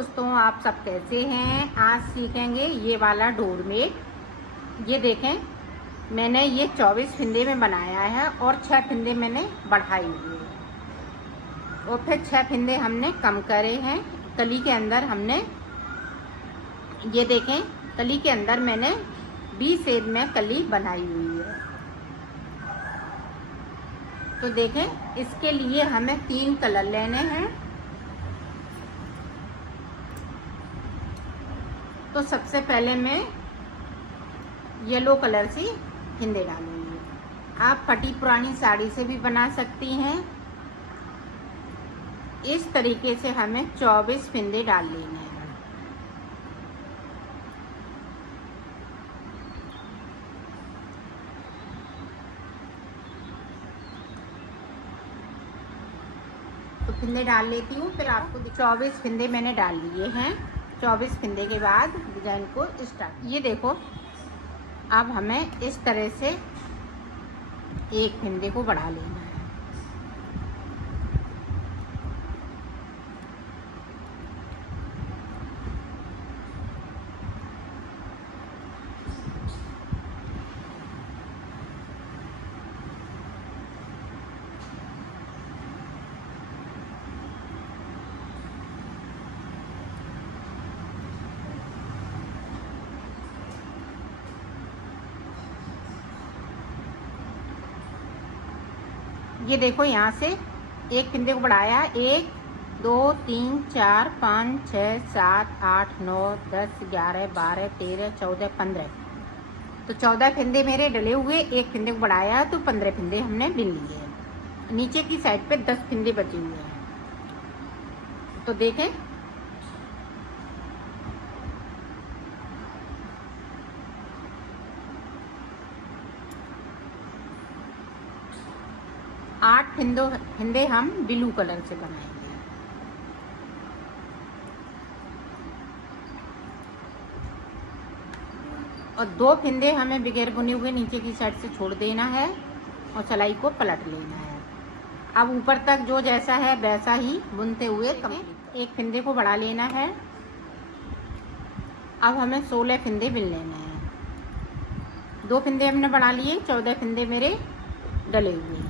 दोस्तों, आप सब कैसे हैं। आज सीखेंगे ये वाला डोरमेट। ये देखें, मैंने ये 24 फिंदे में बनाया है और 6 फिंदे मैंने बढ़ाई हुई है और फिर 6 फिंदे हमने कम करे हैं। कली के अंदर हमने ये देखें, कली के अंदर मैंने 20 शेप में कली बनाई हुई है। तो देखें, इसके लिए हमें 3 कलर लेने हैं। तो सबसे पहले मैं येलो कलर से फिंदे डालूंगी। आप फटी पुरानी साड़ी से भी बना सकती हैं। इस तरीके से हमें 24 फिंदे डाल लेने हैं। तो फिंदे डाल लेती हूँ, फिर आपको 24 फिंदे मैंने डाल लिए हैं। 24 फिंदे के बाद डिजाइन को स्टार्ट। ये देखो, अब हमें इस तरह से एक फिंदे को बढ़ा लेना है। ये देखो, यहाँ से एक फिंदे को बढ़ाया। 1 2 3 4 5 6 7 8 9 10 11 12 13 14 15। तो 14 फिंदे मेरे डले हुए। एक फिंदे को बढ़ाया तो 15 फिंदे हमने बिन लिए हैं। नीचे की साइड पे 10 फिंदे बचे हुए हैं। तो देखें, आठ फिंदे हम ब्लू कलर से बनाएंगे। और 2 फिंदे हमें बगैर बुने हुए नीचे की साइड से छोड़ देना है और सिलाई को पलट लेना है। अब ऊपर तक जो जैसा है वैसा ही बुनते हुए एक फिंदे को बढ़ा लेना है। अब हमें 16 फिंदे बिन लेने हैं। 2 फिंदे हमने बढ़ा लिए, 14 फिंदे मेरे डले हुए हैं।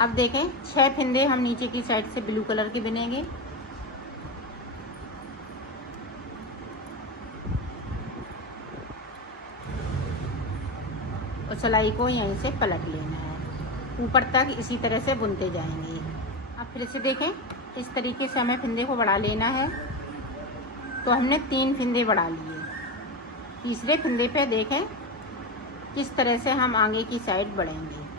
अब देखें, 6 फिंदे हम नीचे की साइड से ब्लू कलर के बिनेंगे। और सिलाई को यहीं से पलट लेना है। ऊपर तक इसी तरह से बुनते जाएंगे। अब फिर से देखें, इस तरीके से हमें फिंदे को बढ़ा लेना है। तो हमने 3 फिंदे बढ़ा लिए। तीसरे फिंदे पे देखें किस तरह से हम आगे की साइड बढ़ेंगे।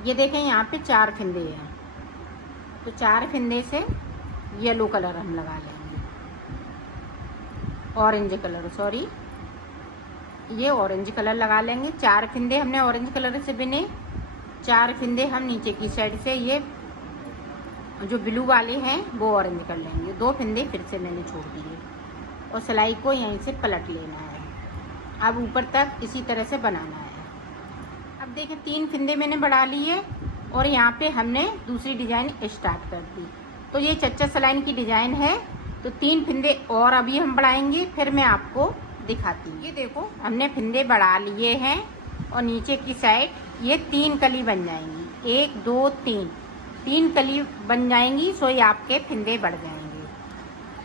ये देखें, यहाँ पे 4 फिंदे हैं। तो 4 फिंदे से येलो कलर हम लगा लेंगे। ऑरेंज कलर, सॉरी, ये ऑरेंज कलर लगा लेंगे। 4 फिंदे हमने ऑरेंज कलर से बिने। 4 फिंदे हम नीचे की साइड से ये जो ब्लू वाले हैं वो ऑरेंज कर लेंगे। 2 फिंदे फिर से मैंने छोड़ दिए और सिलाई को यहीं से पलट लेना है। अब ऊपर तक इसी तरह से बनाना है। अब देखें, 3 फिंदे मैंने बढ़ा लिए और यहाँ पे हमने दूसरी डिजाइन स्टार्ट कर दी। तो ये चच्चा सलाइन की डिजाइन है। तो 3 फिंदे और अभी हम बढ़ाएंगे, फिर मैं आपको दिखाती हूँ। ये देखो, हमने फिंदे बढ़ा लिए हैं और नीचे की साइड ये 3 कली बन जाएंगी। 1 2 3 कली बन जाएंगी। सो ये आपके फिंदे बढ़ जाएंगे।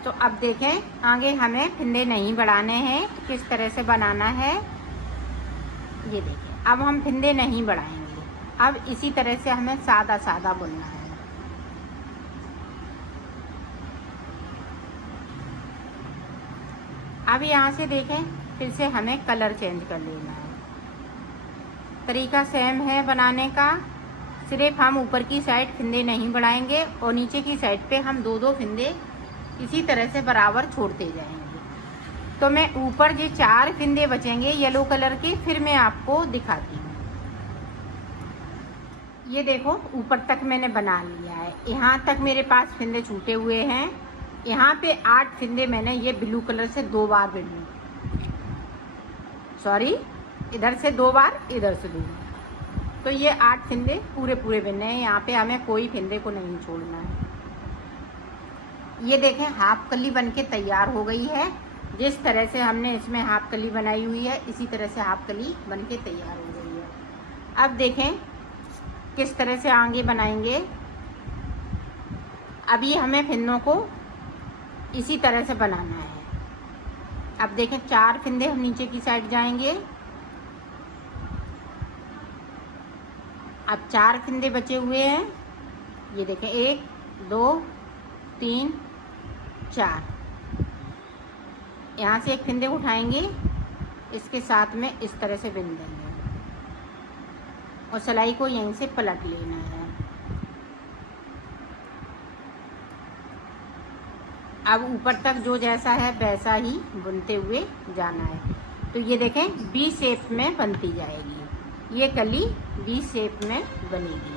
तो अब देखें, आगे हमें फिंदे नहीं बढ़ाने हैं। किस तरह से बनाना है ये देखें। अब हम फिंदे नहीं बढ़ाएंगे। अब इसी तरह से हमें सादा सादा बुनना है। अब यहाँ से देखें, फिर से हमें कलर चेंज कर लेना है। तरीका सेम है बनाने का, सिर्फ हम ऊपर की साइड फिंदे नहीं बढ़ाएंगे और नीचे की साइड पे हम 2-2 फिंदे इसी तरह से बराबर छोड़ते जाएंगे। तो मैं ऊपर जो 4 फिंदे बचेंगे येलो कलर के, फिर मैं आपको दिखाती हूँ। ये देखो ऊपर तक मैंने बना लिया है। यहाँ तक मेरे पास फिंदे छूटे हुए हैं। यहाँ पे 8 फिंदे मैंने ये ब्लू कलर से 2 बार बिने, सॉरी इधर से 2 बार, इधर से 2 बार, तो ये 8 फिंदे पूरे पूरे बिनने हैं। यहाँ पे हमें कोई फिंदे को नहीं छोड़ना है। ये देखें हाफ कली बनके तैयार हो गई है। जिस तरह से हमने इसमें हाफ कली बनाई हुई है इसी तरह से हाफ कली बनके तैयार हो गई है। अब देखें किस तरह से आगे बनाएंगे। अभी हमें फिंदों को इसी तरह से बनाना है। अब देखें 4 फिंदे हम नीचे की साइड जाएंगे। अब 4 फिंदे बचे हुए हैं। ये देखें 1 2 3 4। यहाँ से एक फिंदे उठाएंगे, इसके साथ में इस तरह से बिन देंगे और सिलाई को यहीं से पलट लेना है। अब ऊपर तक जो जैसा है वैसा ही बुनते हुए जाना है। तो ये देखें वी शेप में बनती जाएगी। ये कली वी शेप में बनेगी।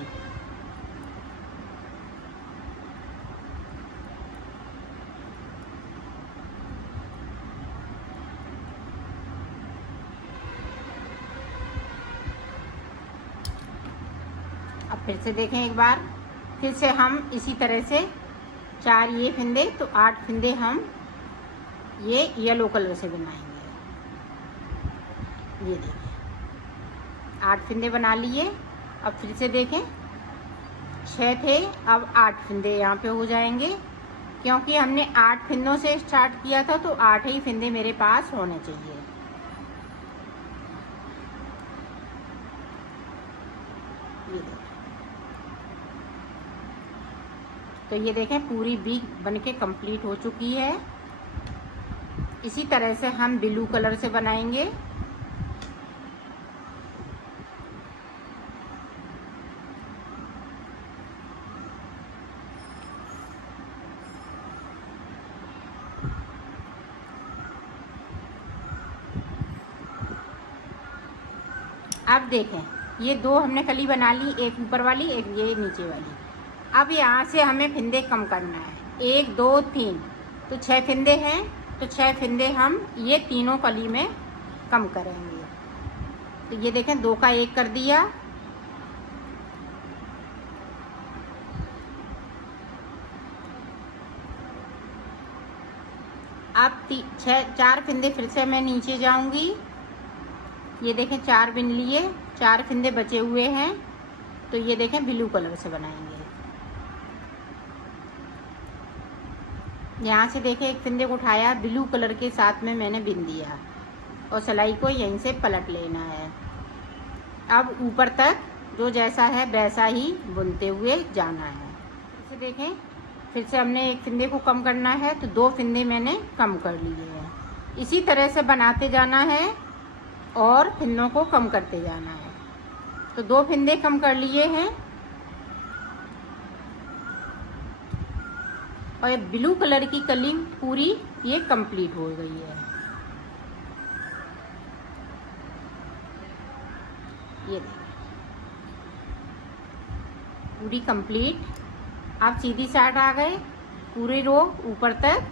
अब फिर से देखें एक बार, फिर से हम इसी तरह से 4 ये फिंदे तो 8 फिंदे हम ये येलो कलर से बनाएंगे। ये देखें 8 फिंदे बना लिए। अब फिर से देखें 6 थे, अब 8 फिंदे यहाँ पे हो जाएंगे, क्योंकि हमने 8 फिंदों से स्टार्ट किया था तो 8 ही फिंदे मेरे पास होने चाहिए। ये देखें, तो ये देखें पूरी वी बनके कंप्लीट हो चुकी है। इसी तरह से हम ब्लू कलर से बनाएंगे। अब देखें ये 2 हमने कली बना ली, एक ऊपर वाली एक ये नीचे वाली। अब यहाँ से हमें फिंदे कम करना है। 1 2 3 तो 6 फिंदे हैं, तो 6 फिंदे हम ये तीनों कली में कम करेंगे। तो ये देखें 2 का 1 कर दिया। अब 4 फिंदे फिर से मैं नीचे जाऊंगी। ये देखें 4 बिन लिए, 4 फिंदे बचे हुए हैं, तो ये देखें ब्लू कलर से बनाएंगे। यहाँ से देखें एक फिंदे को उठाया, ब्लू कलर के साथ में मैंने बिन दिया और सिलाई को यहीं से पलट लेना है। अब ऊपर तक जो जैसा है वैसा ही बुनते हुए जाना है। फिर से देखें, फिर से हमने एक फिंदे को कम करना है, तो 2 फिंदे मैंने कम कर लिए हैं। इसी तरह से बनाते जाना है और फिंदों को कम करते जाना है। तो 2 फिंदे कम कर लिए हैं और ब्लू कलर की कली पूरी ये कंप्लीट हो गई है। ये पूरी कंप्लीट। आप सीधी साइड आ गए, पूरी रो ऊपर तक।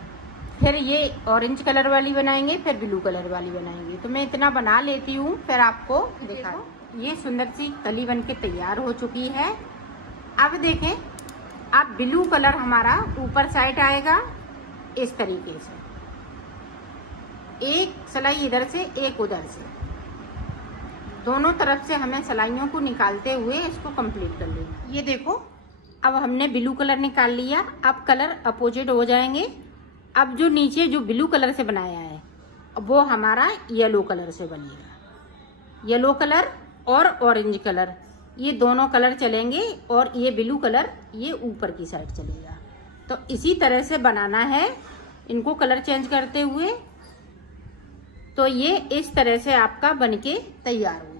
फिर ये ऑरेंज कलर वाली बनाएंगे, फिर ब्लू कलर वाली बनाएंगे। तो मैं इतना बना लेती हूँ, फिर आपको दिखा। ये सुंदर सी कली बनके तैयार हो चुकी है। अब देखें, अब ब्लू कलर हमारा ऊपर साइड आएगा इस तरीके से, एक सिलाई इधर से एक उधर से, दोनों तरफ से हमें सिलाइयों को निकालते हुए इसको कंप्लीट कर लेंगे। ये देखो अब हमने ब्लू कलर निकाल लिया। अब कलर अपोजिट हो जाएंगे। अब जो नीचे जो ब्लू कलर से बनाया है वो हमारा येलो कलर से बनेगा। येलो कलर और ऑरेंज कलर ये दोनों कलर चलेंगे और ये ब्लू कलर ये ऊपर की साइड चलेगा। तो इसी तरह से बनाना है इनको कलर चेंज करते हुए। तो ये इस तरह से आपका बनके तैयार हो